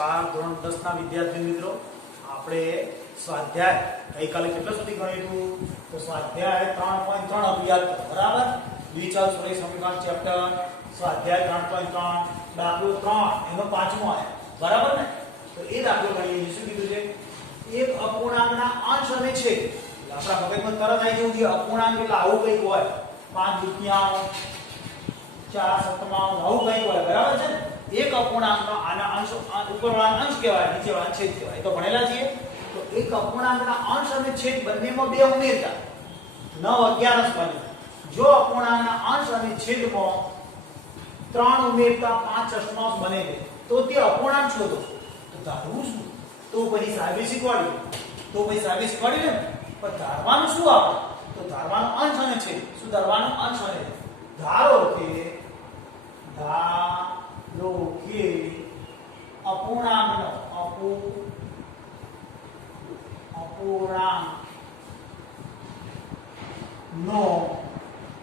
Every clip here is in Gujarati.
નમસ્કાર ધોરણ 10 ના વિદ્યાર્થી મિત્રો આપણે સ્વાધ્યાય ગઈકાલે કેટલા સુધી ગણ્યું તો સ્વાધ્યાય 3.3 અભ્યાસ બરાબર દ્વિચલ સુરેખ સમીકરણ ચેપ્ટર સ્વાધ્યાય 3.3 દાખલો 3 એનો પાંચમો આયા બરાબર ને તો એ દાખલો ગણીએ શું કીધું છે એક અપૂર્ણાંકના અંશ અને છેદ આપણા મગજમાં તરત આવી જવું જોઈએ અપૂર્ણાંક એટલે આવું કંઈક હોય 5 દુત્યાંશ 4 સપ્તમાંશ આવું કંઈક હોય બરાબર છે ને એક અપૂર્ણાંકનો આના અંશ ઉપરવાળા અંશ કહેવાય નીચેવાળા છેદ કહેવાય તો ભણેલા છીએ તો એક અપૂર્ણાંકના અંશ અને છેદ બંનેમાં બે ઉમેરતા 9 11 બને જો અપૂર્ણાંકના અંશ અને છેદમાં 3 ઉમેરતા 5 અષ્ટમાંશ બને તો તે અપૂર્ણાંક શોધો તો ધારવું શું તો પછી સાહેબે શીખવાડ્યું ને પણ ધારવાનું શું આપણે તો ધારવાનું અંશ અને છેદ શું ધારવાનું અંશ અને ધારો કે અપૂર્ણાંકનો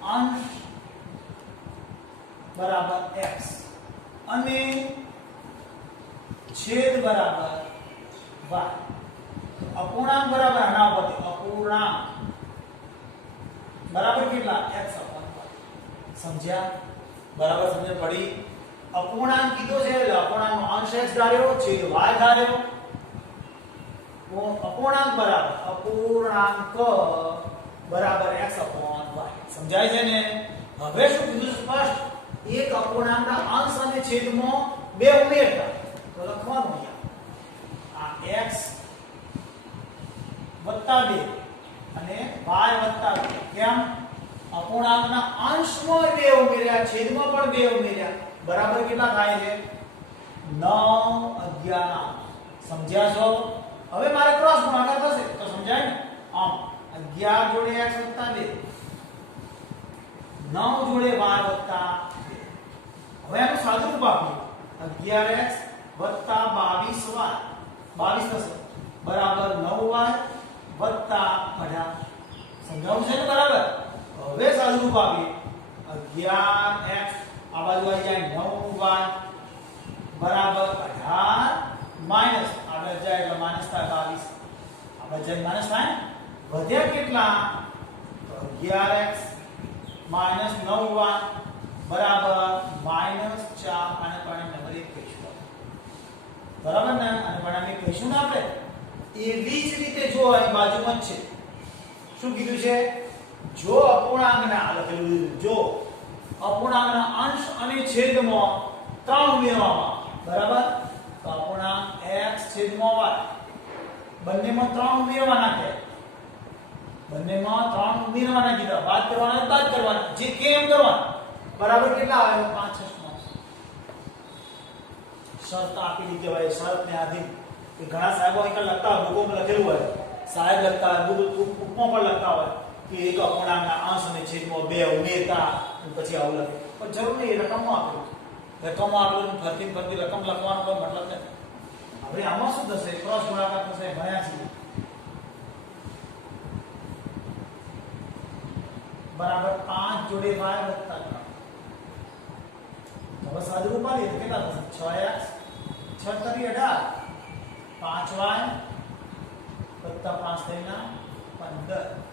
અંશ બરાબર x અને છેદ બરાબર y અપૂર્ણાંક બરાબર આના ઉપરથી અપૂર્ણાંક બરાબર કેટલા x upon y સમજ્યા બરાબર સમજ પડી અપૂર્ણાંક કીધો છે એટલે અપૂર્ણાંકનો અંશ x ધાર્યો છેદ y ધાર્યો અપૂર્ણાંક બરાબર x upon y સમજાય છે ને હવે શું કીધું સ્પષ્ટ એક અપૂર્ણાંકના અંશ અને છેદમાં બે ઉમેરતા તો લખવાનું આ x + 2 અને y + 2 કેમ અપૂર્ણાંકના અંશમાં બે ઉમેર્યા છેદમાં પણ બે ઉમેર્યા બરાબર કેટલા થાય છે 9 11 સમજ્યા છો હવે મારે ક્રોસ ગુણાકાર થશે તો સમજાય ને આમ 11 જોડે x + 2 9 જોડે y + 2 હવે આનું સાદું રૂપ આપીએ 11x + 22y 22 થશે બરાબર 9y + 18 સમજાવું છે ને બરાબર હવે સાદું રૂપ આપીએ 11x આ બાજુ આવી જાય 9y બરાબર 18 માઈનસ આગળ જાય એટલે માઈનસ થાય 22 આગળ જાય માઈનસ થાય વધ્યા કેટલા તો 11x - 9y બરાબર -4 આને પરિણામ નંબર 1 કહીશું બરાબર ને અને પરિણામ 1 કહીશું ને આપણે એવી જ રીતે જો આની બાજુમાં છે શું કીધું છે જો અપૂર્ણાંકના લખેલું જો અપૂર્ણાંકના અંશ અને છેદમાં 3 ઉમેરવામાં બરાબર તો અપૂર્ણાંક x છેદમાં y બંનેમાં 3 ઉમેરવાના છે બંનેમાં 3 ઉમેરવાના કીધા બાદ કરવાના જે કેમ કરવાના બરાબર કેટલા આવે 5 અષ્ટમાંશ શરત આપેલી કહેવાય શરતને આધીન કે ઘણા સાહેબો અહીં લખતા હોય બુકોમાં લખેલું હોય સાહેબ લખતા હોય બુકમાં પણ લખતા હોય કે એક અપૂર્ણાંકના અંશ અને છેદમાં બે ઉમેરતા પછી આવું લખે પણ જરૂર નહીં રકમમાં આપેલું ફરતી રકમ લખવાનો કોઈ મતલબ નથી હવે આમાં શું થશે ક્રોસ ગુણાકાર થશે ભણ્યા છીએ બરાબર 5 જોડે y + 3 હવે સાદું રૂપ આલીએ તો કેટલા થશે 6x 6 * 3 = 18 5y + 5 થઈને 15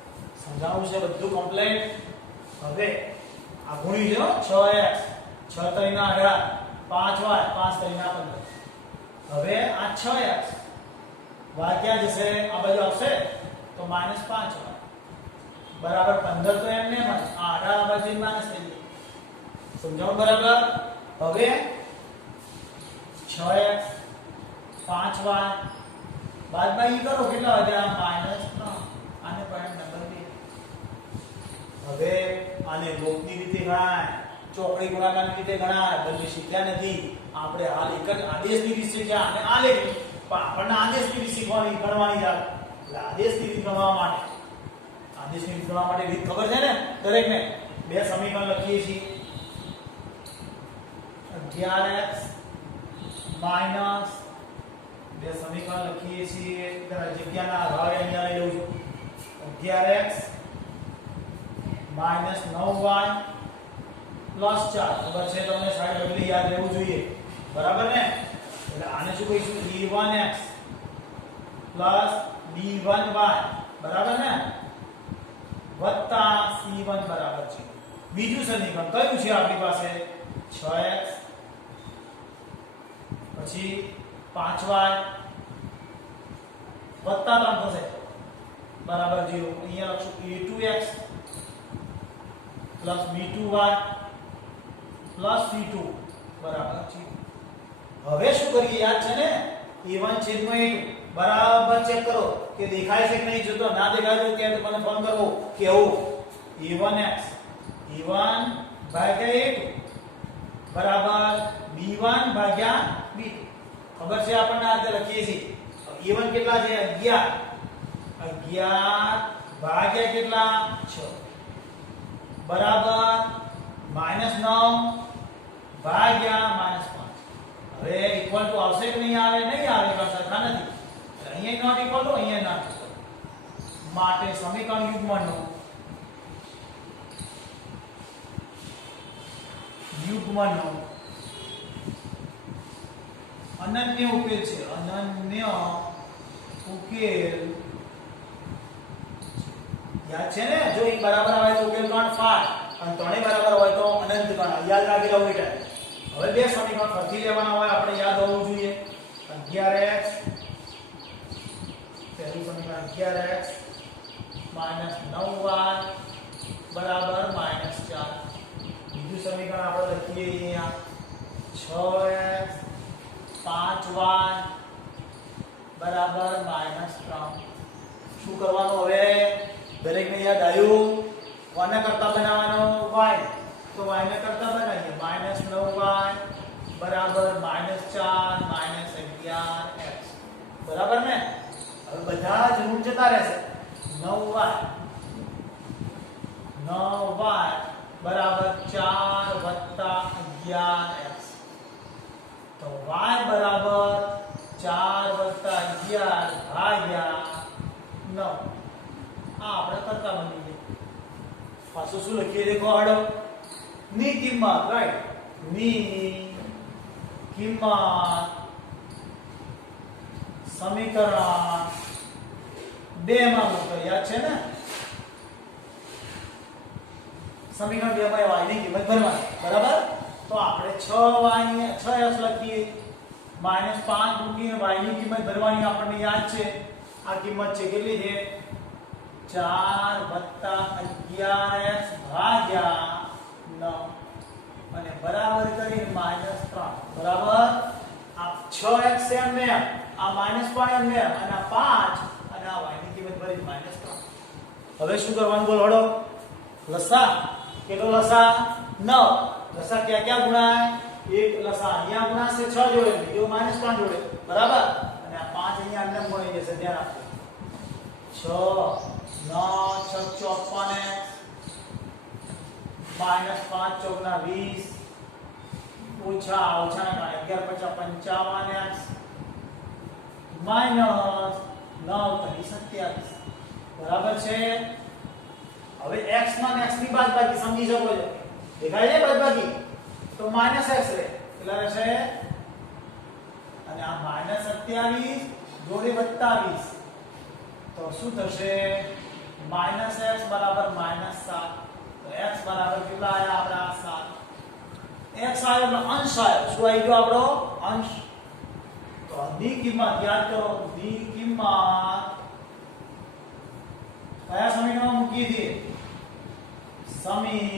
સમજાવું છે બધું કમ્પ્લીટ હવે આ ગુણ્યું છે 6x 6 * 3 = 18 5y 5 * 3 = 15 હવે આ 6x y ક્યાં જશે આ બાજુ આવશે તો -5y બરાબર 15 તો એમને આ 18 આ બાજુ માઈનસ થઈ ગયું સમજાવું બરાબર હવે 6x 5y બાદબાકી કરો કેટલા વધ્યા -3 આને પરિણામ નંબર 2 હવે આને લોકની રીતે ગણાય ચોકડી ગુણાકારની રીતે ગણાય બંને શીખ્યા નથી આપણે હાલ એક જ આદેશની રીત શીખ્યા અને આલેખ પણ આપણને આદેશની રીત શીખવાની ગણવાની યાદ એટલે આદેશની રીત ગણવા માટે રીત ખબર છે ને દરેકને બે સમીકરણ લખીએ છીએ 11x - બે સમીકરણ લખીએ છીએ જગ્યાના હવે અહીંયા લઈ લઉં છું 11x - 9y +4 ખબર છે તમને સાઈડ બદલી યાદ રહેવું જોઈએ બરાબર ને એટલે આને શું કહીશું d1x પ્લસ d1y બરાબર ને વત્તા c1 બરાબર છે. બીજું સમીકરણ કયું છે આપણી પાસે 6x પછી 5y વત્તા 3 થશે બરાબર 0. અહીંયા લખશું a2x plus b2y plus c2 બરાબર 0. હવે શું કરીએ યાદ છે ને a1 છેદમાં a2 બરાબર ચેક કરો કે દેખાય છે કે નહીં. જો તો ના દેખાય તો કે મને ફોન કરવો કેવું a1x a1 ભાગ્યા a2 બરાબર b1 ભાગ્યા b2 ખબર છે આપણને આ રીતે લખીએ છીએ. a1 કેટલા છે 11 ભાગ્યા કેટલા 6 બરાબર -9 ભાગ્યા -5. હવે ઇક્વલ ટુ આવશે કે નહીં આવે? નહીં આવે કારણ સરખા નથી. અહીંયા નોટ ઇક્વલ ટુ અહીંયા નોટ ઇક્વલ માટે સમીકરણ યુગ્મનો અનન્ય ઉકેલ છે. અનન્ય ઉકેલ યાદ છે ને? જો એ બરાબર આવે તો ઉકેલ ગણ 5 અને ત્રણે બરાબર હોય તો અનંત ગણ. યાદ રાખી લો બેટા. હવે બે સમીકરણ ફરીથી લેવાના હોય આપણે યાદ હોવું જોઈએ. 11x પહેલું સમીકરણ 11x -9y બરાબર -4. બીજું સમીકરણ આપણે લખીએ અહીંયા 6x 5y બરાબર -3. શું કરવાનું હવે? દરેકને યાદ આવ્યું? કોને કરતા બનાવવાનો? y. તો y ને કરતા બનાવીએ -9y બરાબર -4 -11x બરાબર ને? હવે બધા જ રૂટ જતા રહેશે. 9y બરાબર 4 વત્તા 11x તો y બરાબર 4 વત્તા 11 ભાગ્યા 9. આ આપણે કરતા બની ગયું. પાછું શું લખીએ દેખો હાડો ની કિંમત રાઈટ ની કિંમત સમીકરણ 2 માં મૂકો. યાદ છે ને? સમીકરણ 2 માં y ની કિંમત ભરવાની બરાબર. તો આપણે 6x લખીએ -5 મૂકીને y ની કિંમત ભરવાની આપણને યાદ છે. આ કિંમત છે કેટલી છે 4 11x ભાગ્યા 9 અને બરાબર કરી -3 બરાબર. આ 6x છે એમ આ -5 એમ અને આ 5 અને આ y ની કિંમત ભરી -3. હવે શું કરવાનું બોલ હળો? લસા કેટલો લસા 9. લસા ક્યાં ક્યાં ગુણાય? એક લસા અહીંયા ગુણાશે 6 જોડે બીજો -5 જોડે બરાબર. અને આ 5 અહીંયા અંદર ગુણાઈ જશે. ધ્યાન આપજો 6 9 6 54x -5 ચોક ના 20 ઓછા ઓછા ના 11 50 55x -9 કરી 27 બરાબર છે. હવે x માં x ની બાદબાકી સમજી શકો છો. દેખાય છે બાદબાકી? તો -x રહે કેટલા રહેશે? અને આ -27 જોડે +20 તો શું થશે? -x બરાબર -7. તો x બરાબર કેટલા આયા આપડા 7. x આયો એટલે અંશ આયો. શું આવી ગયો આપણો? અંશ. તો ની કિંમત યાદ કરો. ની કિંમત કયા સમીકરણમાં મૂકી છે? સમી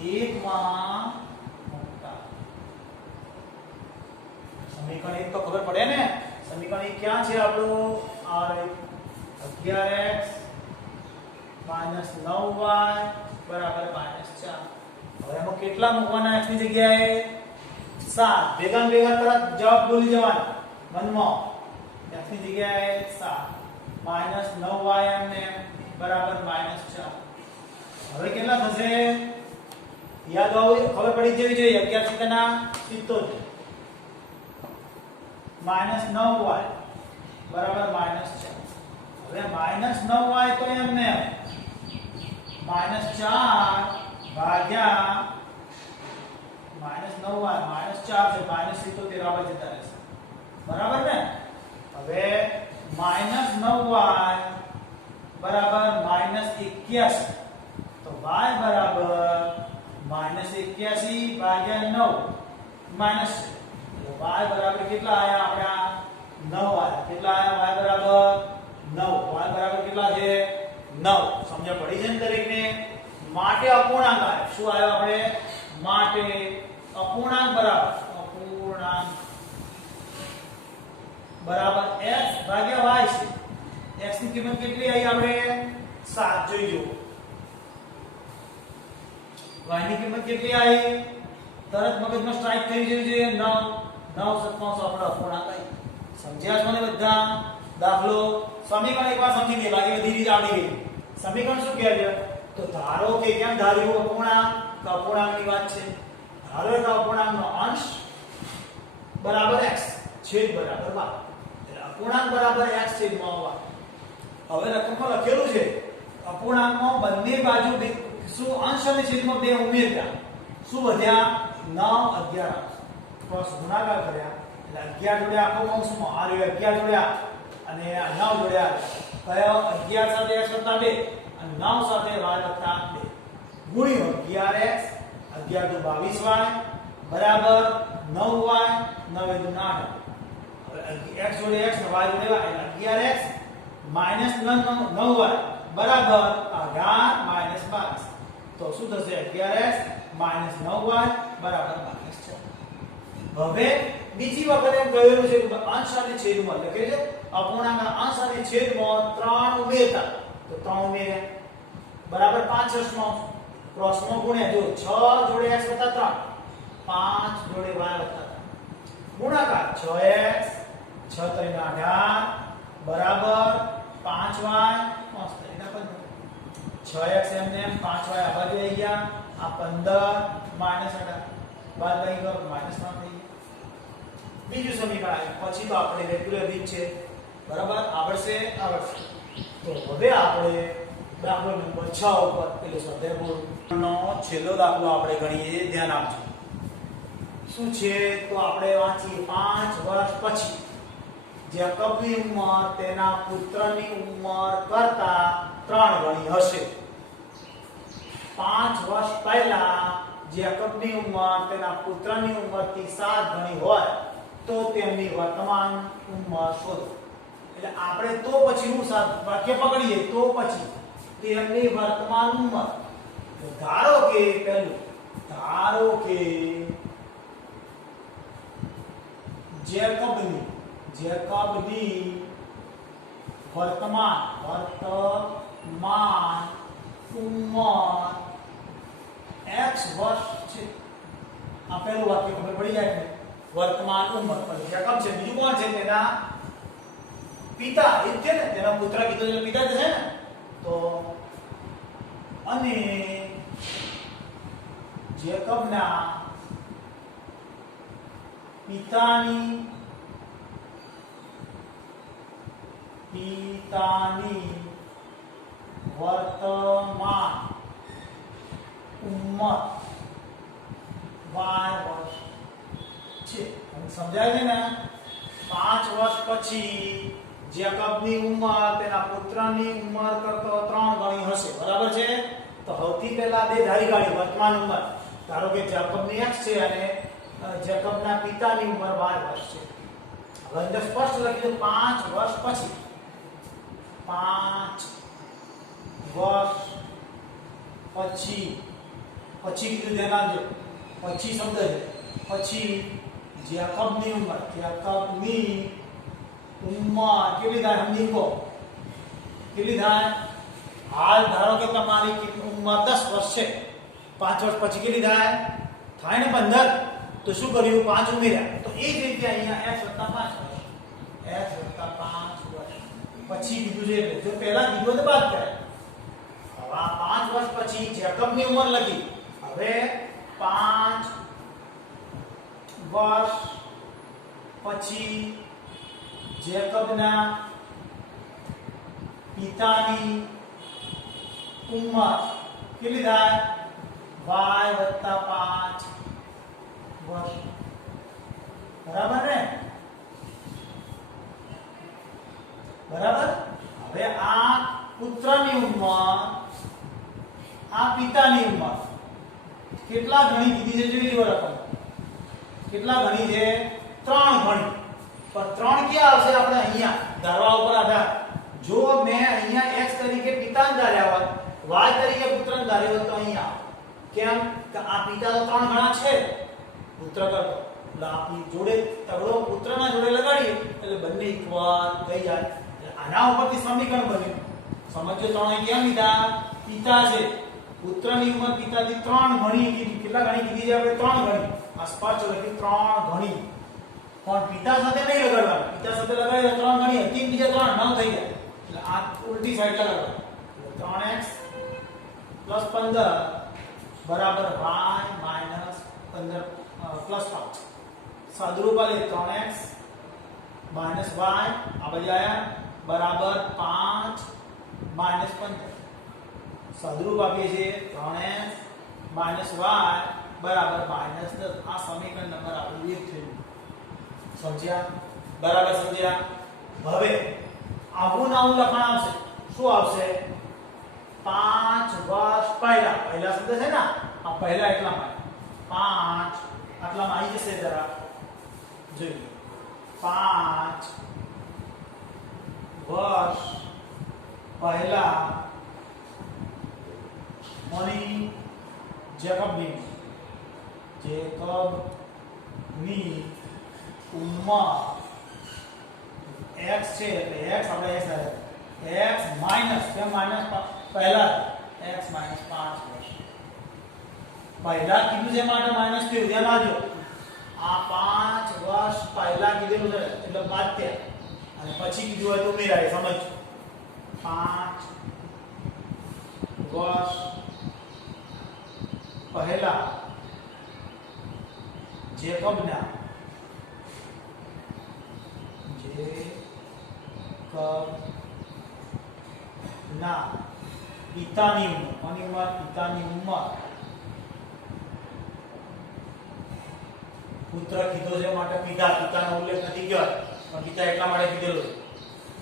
1 માં મૂકતા. સમીકરણ 1 તો ખબર પડે ને? સમીકરણ 1 ક્યાં છે આપણું? આ 11x -9y બરાબર -4. હવે એમાં કેટલા મૂકવાના x ની જગ્યાએ? 7. ભેગા ભેગા તરત જવાબ બોલી જવાનો મનમાં. x ની જગ્યાએ 7 -9y એમને બરાબર -4. હવે કેટલા થશે? યાદ આવે ખબર પડી જવી જોઈએ. 11 સિત્તેરના 77 -9y બરાબર -4. હવે -9y તો એમને -4 ભાગ્યા -9y -4 છે -77 આવવા જતા રહેશે બરાબર ને હવે -9y બરાબર -81 તો y બરાબર -81 ભાગ્યા 9 માઈનસ એટલે y બરાબર કેટલા આયા આપડા 9 આયા કેટલા આયા y બરાબર 9 y બરાબર કેટલા છે 9 સમજણ પડી છે ને દરેકને માટે અપૂર્ણાંક આવે શું આવ્યો આપણે માટે અપૂર્ણાંક બરાબર x ભાગ્યા y છે x ની કિંમત કેટલી આવી આપણે 7 જોઈ લો y ની કિંમત કેટલી આવી તરત મગજમાં સ્ટ્રાઇક થઈ જવી જોઈએ 9 આપણા અપૂર્ણાંક આવી સમજ્યા છો ને બધા દાખલો સમીકરણ એકવાર સમજી લે બાકી બધી રીત આવડી ગઈ સમીકરણ શું કહે છે તો ધારો કે કેમ ધાર્યું અપૂર્ણાંકની વાત છે ધારો કે અપૂર્ણાંકનો અંશ બરાબર x છેદ બરાબર y એટલે અપૂર્ણાંક બરાબર x છેદમાં y હવે રકમમાં લખેલું છે અપૂર્ણાંકમાં બંને બાજુ શું અંશ અને છેદમાં બે ઉમેરતા શું વધ્યા 9 11 ક્રોસ ગુણાકાર કર્યા એટલે 11 જોડે આખો અંશમાં આ રહ્યો 11 જોડ્યા અને 9 જોડ્યા કયો 11 સાથે x વત્તા 2 અને 9 સાથે y વત્તા 2 ગુણ્યો 11x 11 દુ 22y બરાબર 9y 9 દુ 8 હવે x જોડે x ને y જોડે y એટલે 11x માઈનસ 9y બરાબર 18 22 તો શું થશે 11x 9y બરાબર 22 હવે બીજી વખત એમ કહેલું છે કે અંશ અને છેદમાં લખે છે અપૂર્ણાંકના અંશ અને છેદમાં 3 ઉમેરતા તો 3 ઉમેર્યા બરાબર 5 અંશમાં ક્રોસમાં ગુણ્યા જો 6 જોડે x વત્તા 3 5 જોડે y વત્તા 3 ગુણાકાર 6x 6 3 18 બરાબર 5y 6x એમને 5y આ બાજુ આવી ગયા આ 15 -18 બાદ બાકી કરો -3 થઈ બીજું સમીકરણ આવ્યું પછી તો આપણે રેગ્યુલર રીત છે બરાબર આવડશે તો હવે આપણે દાખલો નંબર 6 ઉપર પેલો સ્વાધ્યાયનો છેલ્લો દાખલો આપણે ગણીએ ધ્યાન આપજો શું છે તો આપણે વાંચીએ 5 વર્ષ પછી જેકબની ઉંમર તેના પુત્રની ઉંમર કરતા 3 ગણી હશે 5 વર્ષ પહેલા જેકબની ઉંમર તેના પુત્રની ઉંમરથી 7 ગણી હોય તો તેમની વર્તમાન ઉંમર શોધો એટલે આપણે તો પછીનું વાક્ય પકડીએ તો પછી તેમની વર્તમાન ઉંમર ધારો કે પહેલું ધારો કે જેકબની વર્તમાન ઉંમર x વર્ષ છે આ પહેલું વાક્ય ખબર પડી જાય ને વર્તમાન ઉંમર પર જેકબ છે બીજું કોણ છે તેના પિતા એ છે ને તેના પુત્ર કીધો એટલે પિતા છે ને તો અને જેકબના પિતાની વર્તમાન ઉંમર y વર્ષ છે સમજાય છે ને 5 વર્ષ પછી જેકબની ઉંમર તેના પુત્રની ઉંમર કરતા 3 ગણી હશે બરાબર છે તો સૌથી પહેલા બે ધારી કાઢી વર્તમાન ઉંમર ધારો કે જેકબની x છે અને જેકબના પિતાની ઉંમર 12 વર્ષ છે હવે અંદર સ્પષ્ટ લખી દો 5 વર્ષ પછી 5 વર્ષ પછી કીધું ધ્યાન આપજો પછી શબ્દ છે પછી જેકબની ઉંમર કેટલી થાય સમજી કો કેટલી થાય હાલ ધારો કે તમારી ઉંમર 10 વર્ષ છે 5 વર્ષ પછી કેટલી થાય ને 15 તો શું કર્યું 5 ઉમેર્યા તો એ જ રીતે અહીંયા x + 5 વર્ષ પછી કીધું છે જો પહેલા કીધું તો બાદ કરે હવે આ 5 વર્ષ પછી જેકબની ઉંમર લખી હવે 5 વર્ષ પછી જેકબના પિતાની ઉંમર કેટલી થાય y + 5 વર્ષ બરાબર ને બરાબર હવે આ પુત્રની ઉંમર આ પિતાની ઉંમર કેટલા ગણી કીધી છે જોઈ લો રકમ કેટલા ગણી છે 3 ગણી પણ 3 ક્યાં આવશે આપણે અહીંયા ધારવા ઉપર આધાર જો મેં અહીંયા x તરીકે પિતાને ધાર્યા હોત y તરીકે પુત્રને ધાર્યો હોત તો અહીંયા કેમ કે આ પિતા તો 3 ગણા છે પુત્ર કરતો એટલે આપની જોડે તગડો પુત્રના જોડે લગાડીએ એટલે બંને ઇક્વલ થઈ જાય એટલે આના ઉપરથી સમીકરણ બન્યું સમજો 3 ક્યાં લીધા પિતા છે પુત્રની ઉંમર પિતાથી 3 ગણી કીધી કેટલા ગણી કીધી છે આપણે 3 ગણી આ સ્પષ્ટ લખી 3 ગણી પણ પિતા સાથે નહીં લગાડવાનું પિતા સાથે લગાડીએ 3 ગણી હતી બીજા 3 9 થઈ જાય એટલે આ ઉલટી સાઈડ લગાડવાનું 3x 15 બરાબર y 15 પ્લસ 5 સાદુરૂપ આલે 3x y આ બાજુ આયા બરાબર 5 15 સાદુરૂપ આપીએ છીએ 3x y બરાબર -10 આ સમીકરણ નંબર આપણું 1 થયું સમજ્યા બરાબર સમજ્યા હવે આવું નાવું લખાણ આવશે શું આવશે 5 વર્ષ પહેલા પહેલા શબ્દ છે ને આ પહેલા એટલામાં 5 આટલામાં આવી જશે જરા જોઈએ 5 વર્ષ પહેલા મની જેકબની ઉંમર x છે એટલે x આપણે x ધારે x માઈનસ કેમ માઈનસ પહેલા x માઈનસ 5 વર્ષ પહેલા કીધું છે માટે માઈનસ થયું ધ્યાન રાખજો આ 5 વર્ષ પહેલા કીધેલું છે એટલે બાદ થયા અને પછી કીધું હોય તો ઉમેરાય સમજો 5 વર્ષ પહેલા જેકબના પિતાની ઉંમર પિતાની ઉંમર પુત્ર કીધો છે માટે પિતાનો ઉલ્લેખ નથી કર્યો પણ પિતા એટલા માટે કીધેલો છે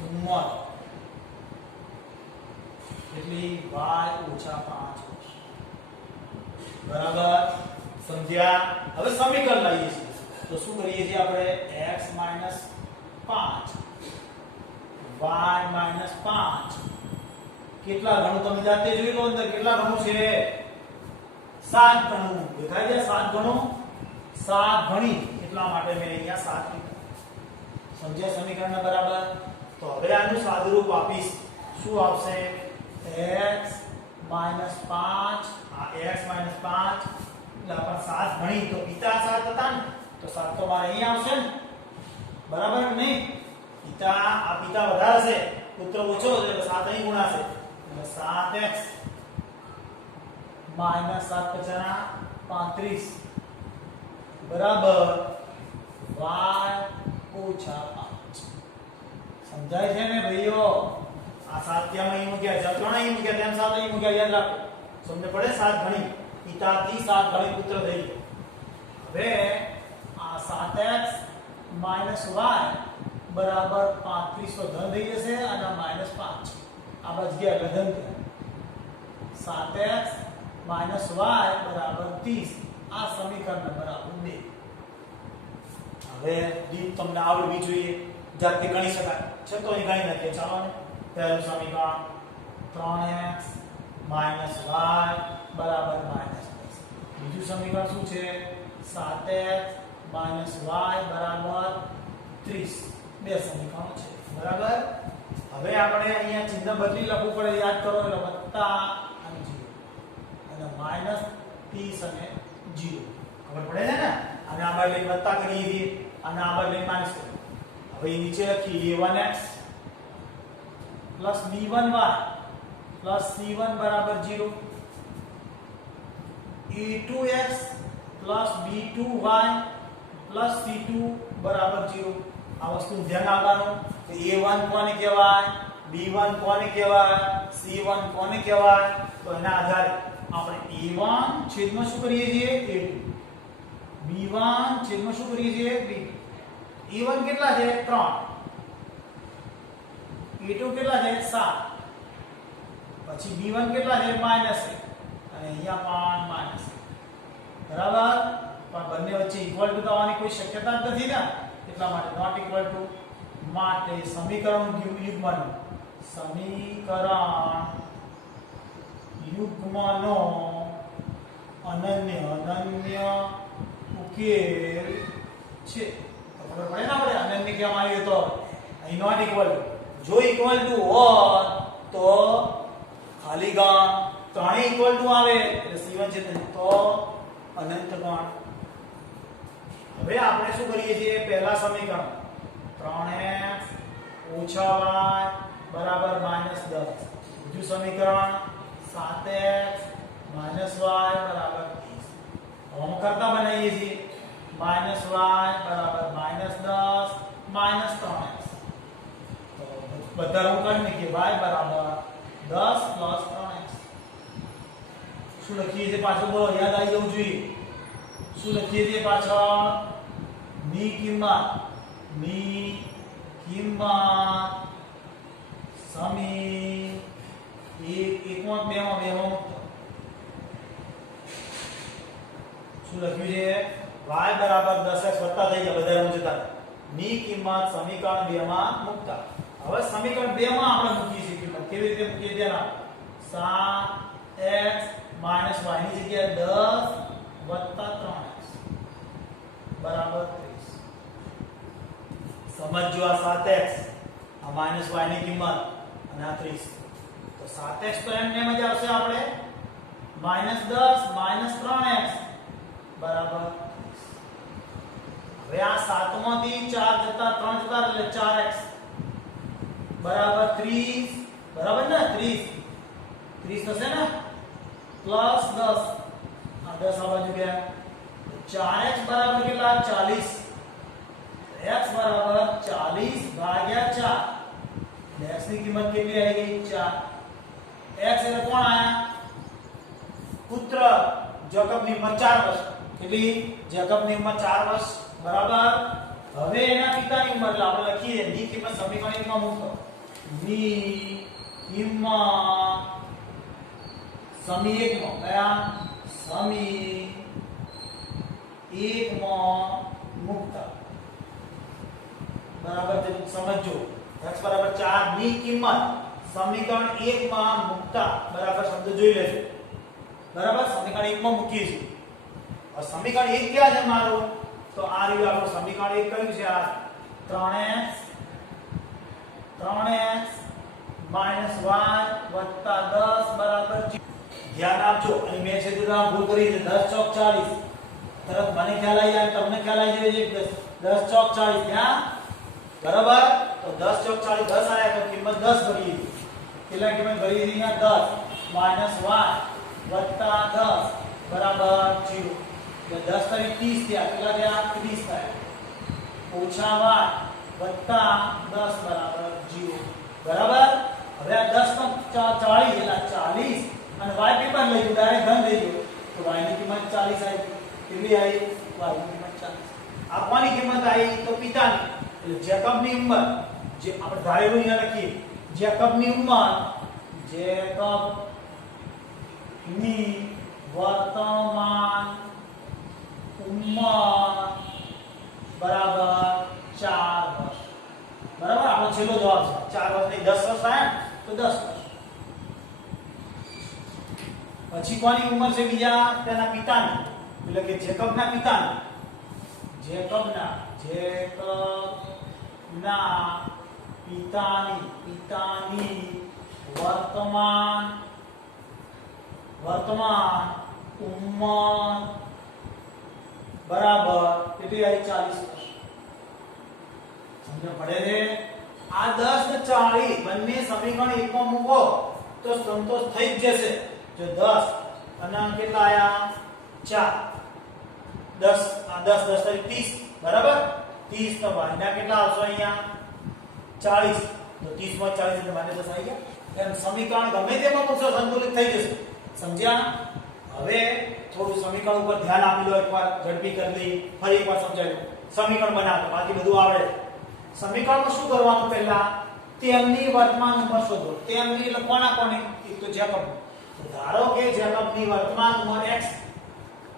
ઉંમર એટલી y - 5 બરાબર સમજ્યા હવે સમીકરણ લઈએ છીએ તો શું કરીએ છીએ આપણે x - 5 y - 5 કેટલા ગણું તમે જાતે જોઈ લો અંદર કેટલા ગણું છે 7 ગણું દેખાય છે 7 ગણું 7 ગણી એટલા માટે મેં અહીંયા 7 લીધું સમજ્યા સમીકરણ બરાબર તો હવે આનું સાદુરૂપ આપીશ શું આવશે x - 5 આ x - 5 એટલે આપણે 7 ગણી તો પિતા 7 હતા ને તો 7 તો મારે અહીંયા આવશે ને બરાબર કે નહીં આ પિતા વધારે છે પુત્ર ઓછો છે એટલે 7 અહીં ગુણાશે એટલે 7x - 7 * 35 બરાબર y - 5 સમજાય છે ને ભાઈઓ આ 7 ત્યાં અહીં મૂક્યા છે 3 અહીં મૂક્યા તેમ 7 અહીં મૂક્યા યાદ રાખો સમજ પડે 7 ગણી પિતાથી 7 ગણી પુત્ર થઈ ગયો હવે આ 7x - y બરાબર 35 તો ધન થઈ જશે અને -5 આ બચ ગયા એટલે ધન થયા 7x - y બરાબર 30 આ સમીકરણ નંબર આપણું 2 હવે રીત તમને આવડવી જોઈએ જાતે ગણી શકાય છે તો અહીં ગણી નાખીએ ચાલો ને પહેલું સમીકરણ 3x - y બરાબર -10 બીજું સમીકરણ શું છે 7x - y બરાબર 30 બે સમીકરણો છે બરાબર હવે આપણે અહીંયા ચિહ્ન બદલી લખવું પડે યાદ કરો એટલે વત્તા અને 0 અને માઈનસ 30 અને 0 ખબર પડે છે ને અને આ બાજુ લઈને વત્તા કરીએ છીએ અને આ બાજુ લઈને માઈનસ કરીએ હવે નીચે લખીએ a1x b1y c1 બરાબર 0 a2x b2y c2 બરાબર 0 આ વસ્તુ ધ્યાન આપવાનું કે a1 કોને કહેવાય b1 કોને કહેવાય c1 કોને કહેવાય તો એના આધારે આપણે a1 છેદમાં શું કરીએ છીએ a2 b1 છેદમાં શું કરીએ છીએ b e1 કેટલા છે 3 e2 કેટલા છે 7 પછી b1 કેટલા છે -1 અને અહીંયા પણ માઈનસ બરાબર પણ બંને વચ્ચે ઇક્વલ ટુ થવાની કોઈ શક્યતા જ નથી ને એટલા માટે નોટ ઇક્વલ ટુ માટે સમીકરણ યુગ્મનો અનન્ય ઉકેલ છે તો ખબર પડે ને આપણે અનન્ય કેમ આવ્યું તો અહીં નોટ ઇક્વલ ટુ જો ઇક્વલ ટુ હોત તો ખાલી ગણ ત્રણેય ઇક્વલ ટુ આવે એટલે c1 છે તો અનંત ગણ હવે આપણે શું કરીએ છીએ પહેલા સમીકરણ 3x - y બરાબર -10 બીજું સમીકરણ 7x - y બરાબર 30 हम करता बनाइए जी -y बराबर -10 -3x तो બધા હું કરી નાખીએ y બરાબર 10 + 3x શું લખીએ છીએ પાછળ બોલો યાદ આવી જવું જોઈએ શું લખીએ છીએ પાછળ ની કિંમત સમી એકમાં બેમાં શું લખ્યું છે y બરાબર 10x વત્તા થઈ ગયા બધા હું જતા ની કિંમત સમીકરણ 2 માં મૂકતા હવે સમીકરણ 2 માં આપણે મૂકીએ છીએ કિંમત કેવી રીતે મૂકીએ તેના 7x - y ની જગ્યાએ 10 + 3x બરાબર 30 સમજો આ 7x આ -y ની કિંમત અને આ 30 તો 7x તો એમને જ આવશે આપણે -10 - 3x બરાબર હવે આ 7 માંથી 4 જતા 3 જતા એટલે 4x બરાબર 30 બરાબર ને 30 થશે ને પ્લસ 10 આ 10 આ બાજુ ગયા 4x બરાબર કેટલા 40 x બરાબર 40 ભાગ્યા 4 x ની કિંમત કેટલી આવી ગઈ 4 x એટલે કોણ આયા પુત્ર જેકબની ઉંમર 4 વર્ષ કેટલી જેકબની ઉંમર 4 વર્ષ બરાબર હવે એના પિતાની ઉંમર એટલે આપણે લખીએ ની કિંમત સમીકરણ 1 માં મૂકો ની કિંમત સમી 1 માં કયા સમી 1 માં મૂકતા બરાબર સમજો x બરાબર 4 ની કિંમત સમીકરણ 1 માં મૂકતા બરાબર શબ્દ જોઈ લેજો બરાબર સમીકરણ 1 માં મૂકીએ છીએ હવે સમીકરણ 1 ક્યાં છે મારું તો આ રહ્યું આપણું સમીકરણ 1 કયું છે આ 3x - y + 10 બરાબર 0 ધ્યાન આપજો અહીં મેં છે તો ભૂલ કરી છે 10 ચોક 40 તરત મને ખ્યાલ આવી જાય તમને ખ્યાલ આવી જાય છે 10 ચોક 40 ત્યાં બરાબર તો 10 ચોક 40 10 આયા તો કિંમત 10 ભરી કેટલા કિંમત ભરી દીધી અહીંયા 10 - y + 10 બરાબર 0 તો 10 તરી 30 થયા કેટલા થયા 30 થયા ઓછા y + 10 બરાબર 0 બરાબર હવે આ 10 નો 40 એટલે 40 અને y પેપર લઈ ગયો ડાયરેક્ટ ધન લઈ ગયો તો y ની કિંમત 40 આવી કેટલી આવી y ની કિંમત 40 આ કોની કિંમત આવી તો પિતાની એટલે જેકબની ઉંમર જે આપણે ધારેલું અહીંયા લખીએ જેકબની ઉંમર જેકબની વર્તમાન ઉંમર બરાબર 4 વર્ષ બરાબર આપણો છેલ્લો જવાબ છે 4 વર્ષ નહીં 10 વર્ષ થાય તો 10 વર્ષ પછી કોની ઉંમર છે બીજા તેના પિતાની એટલે કે જેકબના પિતાની જેકબના પિતાની વર્તમાન ઉંમર બરાબર કેટલી આવી 40 વર્ષ સમજ પડે છે આ 10 ને 40 બંને સમીકરણ 1 માં મૂકો તો સંતોષ થઈ જ જશે જો 10 અને કેટલા આયા 4 10 આ 10 તરી 30 બરાબર 30 તો વાયના કેટલા આવશે અહીંયા 40 તો 30 માં 40 એટલે મને 10 આવી ગયા એમ સમીકરણ ગમે તેમાં મૂકશો સંતુલિત થઈ જશે સમજ્યા હવે થોડું સમીકરણ ઉપર ધ્યાન આપી લો, એકવાર ઝડપી કરી લઈ, ફરી એકવાર સમજાવ્યું. સમીકરણ બનાવો, બાકી બધું આવડે. સમીકરણમાં શું કરવાનું? પહેલા તેમની વર્તમાન ઉંમર શોધો. તેમની એટલે કોના કોની? એક તો જેકબ. તો ધારો કે જેકબની વર્તમાન ઉંમર x,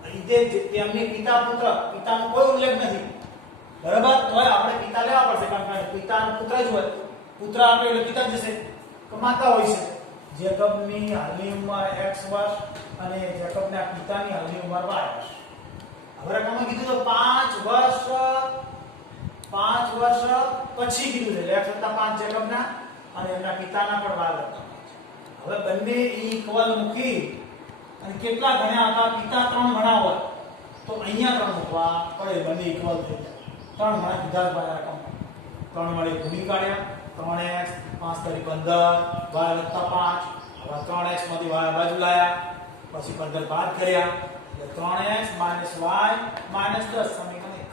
રીતે તેમની પિતા પુત્ર, પિતાનો કોઈ ઉલ્લેખ નથી, બરાબર? તોય આપણે પિતા લેવા પડશે, કારણ કે પિતાનો પુત્ર જ હોય. પુત્ર આપણે એટલે પિતા જ જશે, કમાતા હોય છે. જેકબની હાલની ઉંમર x વર્ષ અને જેકબના પિતાની હાલની ઉંમર y વર્ષ. હવે રકમમાં કીધું તો 5 વર્ષ પછી કીધું છે, x + 5 જેકબના અને એમના પિતાના પણ y + 5. હવે બંને ઇક્વલ મૂકી અને કેટલા ગણ્યા હતા? પિતા 3 ગણા હોય તો અહીંયા 3 મૂકવા પડે, બંને ઇક્વલ થઈ જાય. 3 ગણા કીધા જ રકમ 3 વડે ગુણી કાઢ્યા. 3x 5 × 15 y + 5. હવે 3x માંથી y બાજુ લાયા, પછી 15 બાદ કર્યા એટલે 3x - y - 10 સમીકરણ 1.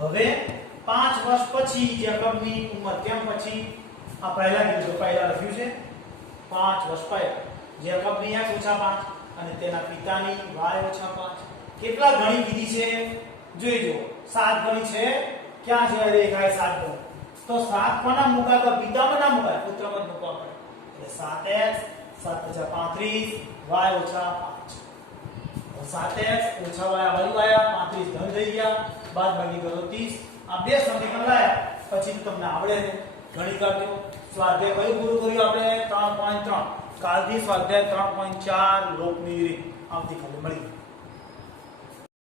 હવે 5 વર્ષ પછી જેકબની ઉંમર, કેમ પછી? આ પહેલા કીધું તો પહેલા લખ્યું છે 5 વર્ષ પહેલા જેકબની x - 5 અને તેના પિતાની y - 5. કેટલા ગણી કીધી છે? જોઈ જુઓ, 7 ગણી છે. ક્યાં છે? દેખાય 7 ગણી. તો 7 કોના મુકાય? તો પિતામાં ના મુકાય, પુત્રમાં જ મૂકવા પડે. એટલે 7x 7 * 35 y - 5. 7x - y આ બાજુ આયા, 35 ધન થઈ ગયા, બાદ બાકી કરો 30. આ બે સમીકરણ લાયા પછી તો તમને આવડે છે. ગણી કાઢજો. સ્વાધ્યાય કયું પૂરું કર્યું આપણે? 3.3. કાલથી સ્વાધ્યાય 3.4 લોકની રીત આવતીકાલે મળી.